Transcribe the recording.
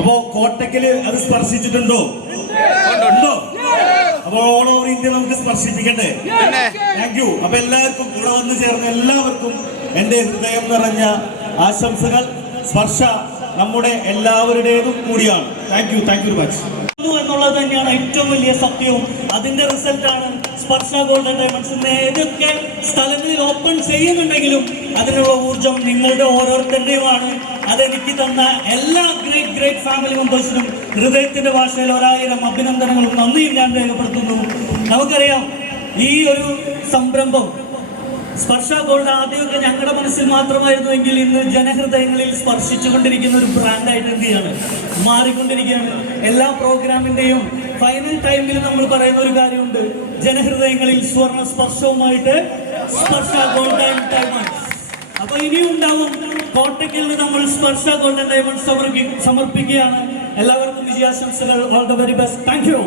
അപ്പോ കോട്ടക്കല് അത് സ്പർശിച്ചിട്ടുണ്ടോ? ഉണ്ടോ? അപ്പൊ ഓൾ ഓവർ ഇന്ത്യ നമുക്ക് സ്പർശിപ്പിക്കട്ടെ. Thank you. അപ്പൊ എല്ലാവർക്കും ഇവിടെ വന്നു ചേർന്ന എല്ലാവർക്കും എന്റെ ഹൃദയം നിറഞ്ഞ ആശംസകൾ. സ്പർശ നമ്മുടെ എല്ലാവരുടേതും കൂടിയാണ്. Thank you very much. എന്നുള്ളത് തന്നെയാണ് ഏറ്റവും വലിയ സത്യവും. അതിന്റെ റിസൾട്ടാണ് സ്പർശ ഗോൾഡൻ ഡയമണ്ട്സ്. ഏതൊക്കെ സ്ഥലങ്ങളിൽ ഓപ്പൺ ചെയ്യുന്നുണ്ടെങ്കിലും അതിനുള്ള ഊർജം നിങ്ങളുടെ ഓരോരുത്തരുടെയുമാണ്. അതെനിക്ക് തന്ന എല്ലാ ഗ്രേറ്റ് ഫാമിലി മെമ്പേഴ്സിനും ഹൃദയത്തിന്റെ ഭാഷയിൽ 1000 അഭിനന്ദനങ്ങളും നന്ദിയും ഞാൻ രേഖപ്പെടുത്തുന്നു. നമുക്കറിയാം ഈ ഒരു സംരംഭം സ്പർശ ഗോൾഡ് ആദ്യമൊക്കെ ഞങ്ങളുടെ മനസ്സിൽ മാത്രമായിരുന്നുവെങ്കിൽ ഇന്ന് ജനഹൃദയങ്ങളിൽ സ്പർശിച്ചുകൊണ്ടിരിക്കുന്ന ഒരു ബ്രാൻഡായിട്ട് എന്ത് ചെയ്യാണ് മാറിക്കൊണ്ടിരിക്കുകയാണ്. എല്ലാ പ്രോഗ്രാമിന്റെയും ഫൈനൽ ടൈമിൽ നമ്മൾ പറയുന്ന ഒരു കാര്യമുണ്ട്, ജനഹൃദയങ്ങളിൽ സ്വർണ്ണ സ്പർശവുമായിട്ട് സ്പർശ ഗോൾഡൻ ഡയമണ്ട്സ്. അപ്പൊ ഇനിയും ഉണ്ടാവും. കോട്ടയ്ക്കിൽ നമ്മൾ സ്പർശ ഗോൾഡൻ ഡയമണ്ട്സ് സമർപ്പിക്കുകയാണ്. എല്ലാവർക്കും വിജയാശംസകൾ. All the very best. Thank U.